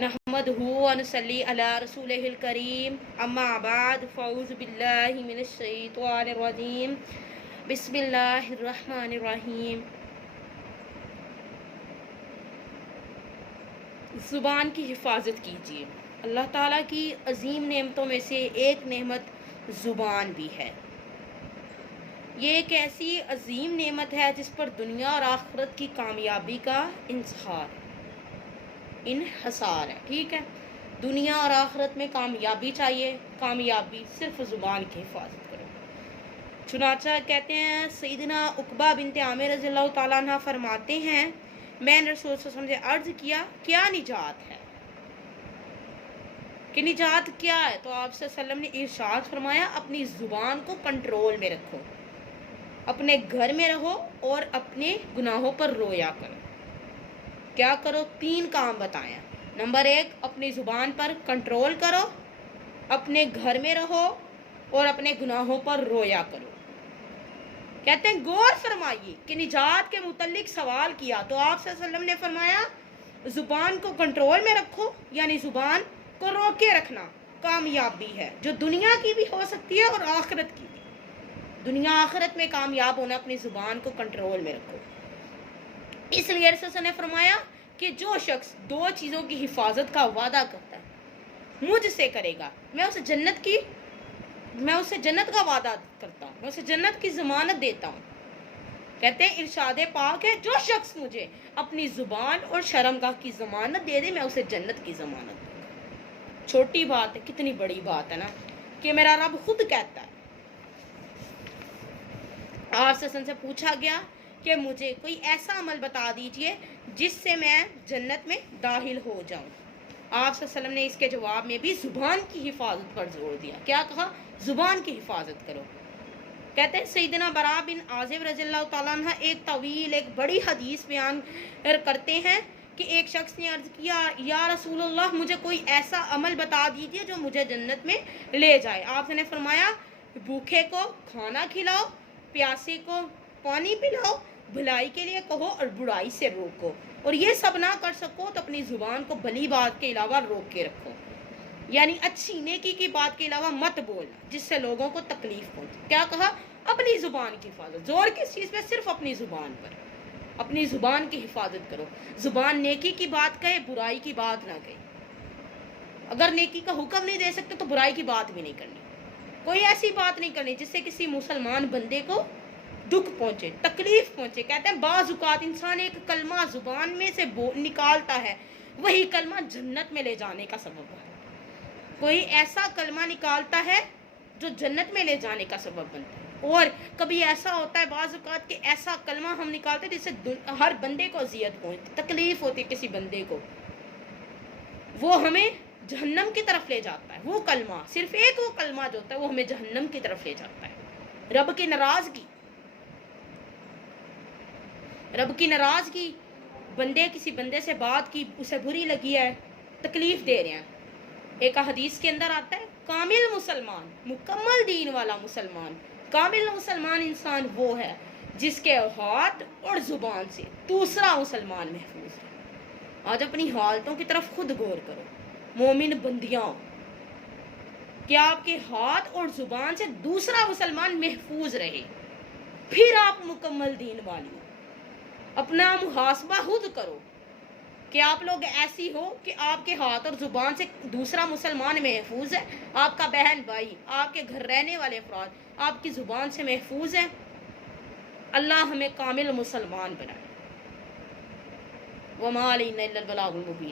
नहमदहु व नसल्ली अला रसूलिहिल करीम अम्मा बाद फ़अऊज़ु बिल्लाहि मिनश शैतानिर रजीम बिस्मिल्लाहिर रहमानिर रहीम। ज़ुबान की हिफाजत कीजिए। अल्लाह ताला की अजीम नेमतों में से एक नेमत ज़ुबान भी है। ये एक ऐसी अजीम नेमत है जिस पर दुनिया और आखिरत की कामयाबी का इन्हसार है। ठीक है, दुनिया और आखिरत में कामयाबी चाहिए, कामयाबी सिर्फ ज़ुबान की हिफाजत करो। चुनाचा कहते हैं सैयदना उक़बा बिनते आमिर रज़ियल्लाहु ताला अन्हा फरमाते हैं, मैंने रसूल सल्लल्लाहु अलैहि वसल्लम से अर्ज़ किया क्या निजात है, कि निजात क्या है? तो आप सल्लल्लाहु अलैहि वसल्लम ने इरशाद फरमाया अपनी ज़ुबान को कंट्रोल में रखो, अपने घर में रहो और अपने गुनाहों पर रोया करो। क्या करो? 3 काम बताया। नंबर 1, अपनी ज़ुबान पर कंट्रोल करो, अपने घर में रहो और अपने गुनाहों पर रोया करो। कहते हैं गौर फरमाइए कि निजात के मुतल्लिक सवाल किया तो आप सल्लल्लाहु अलैहि वसल्लम ने फरमाया ज़ुबान को कंट्रोल में रखो, यानी ज़ुबान को रोक के रखना कामयाबी है, जो दुनिया की भी हो सकती है और आखिरत की भी। दुनिया आखिरत में कामयाब होना अपनी ज़ुबान को कंट्रोल में रखो। इसलिए रसूल ने फरमाया कि जो शख्स 2 चीज़ों की हिफाजत का वादा करता है मुझसे करेगा, मैं उसे जन्नत का वादा करता हूँ, मैं उसे जन्नत की ज़मानत देता हूँ। कहते हैं इरशाद पाक है जो शख्स मुझे अपनी ज़ुबान और शर्मगाह की ज़मानत दे दे मैं उसे जन्नत की ज़मानत दूँगा। छोटी बात है, कितनी बड़ी बात है ना, कि मेरा रब खुद कहता है। आप से पूछा गया कि मुझे कोई ऐसा अमल बता दीजिए जिससे मैं जन्नत में दाखिल हो जाऊं। आप सल्लल्लाहु अलैहि वसल्लम ने इसके जवाब में भी ज़ुबान की हिफाजत पर जोर दिया। क्या कहा? ज़ुबान की हिफाजत करो। कहते हैं सैयदना बरा बिन आज़िब रज़ियल्लाहु ताला अन्हु एक बड़ी हदीस बयान करते हैं कि एक शख्स ने अर्ज़ किया या रसूलल्लाह मुझे कोई ऐसा अमल बता दीजिए जो मुझे जन्नत में ले जाए। आपने फरमाया भूखे को खाना खिलाओ, प्यासे को पानी पिलाओ, भलाई के लिए कहो और बुराई से रोको, और ये सब ना कर सको तो अपनी ज़ुबान को भली बात के अलावा रोक के रखो, यानी अच्छी नेकी की बात के अलावा मत बोलना जिससे लोगों को तकलीफ पहुंचे। क्या कहा? अपनी ज़ुबान की हिफाजत। जोर किस चीज़ पे? सिर्फ अपनी ज़ुबान पर। अपनी ज़ुबान की हिफाजत करो। ज़ुबान नेकी की बात कहे, बुराई की बात ना कहे। अगर नेकी का हुक्म नहीं दे सकते तो बुराई की बात भी नहीं करनी। कोई ऐसी बात नहीं करनी जिससे किसी मुसलमान बंदे को दुख पहुंचे, तकलीफ पहुंचे। कहते हैं बाज़ औक़ात इंसान एक कलमा ज़ुबान में से निकालता है, वही कलमा जन्नत में ले जाने का सबब है। कोई ऐसा कलमा निकालता है जो जन्नत में ले जाने का सबब बनता है। और कभी ऐसा होता है बाज़ औक़ात कि ऐसा कलमा हम निकालते हैं जिससे हर बंदे को अज़ियत पहुंचती, तकलीफ होती है किसी बंदे को, वो हमें जहन्नम की तरफ ले जाता है। वो कलमा, सिर्फ एक वो कलमा जो होता है वो हमें जहन्नम की तरफ ले जाता है। रब की नाराज़गी, बंदे किसी बंदे से बात की, उसे बुरी लगी है, तकलीफ दे रहे हैं। एक हदीस के अंदर आता है कामिल मुसलमान, मुकम्मल दीन वाला मुसलमान, कामिल मुसलमान इंसान वो है जिसके हाथ और ज़ुबान से दूसरा मुसलमान महफूज है। आज अपनी हालतों की तरफ खुद गौर करो मोमिन बंदियां, क्या आपके हाथ और ज़ुबान से दूसरा मुसलमान महफूज रहे, फिर आप मुकम्मल दीन वाली हो। अपना मुहासबा खुद करो कि आप लोग ऐसी हो कि आपके हाथ और ज़ुबान से दूसरा मुसलमान महफूज है, आपका बहन भाई, आपके घर रहने वाले अफराद आपकी ज़ुबान से महफूज है। अल्लाह हमें कामिल मुसलमान बनाए। वमा अलैना इल्लल बलागुल मुबीन।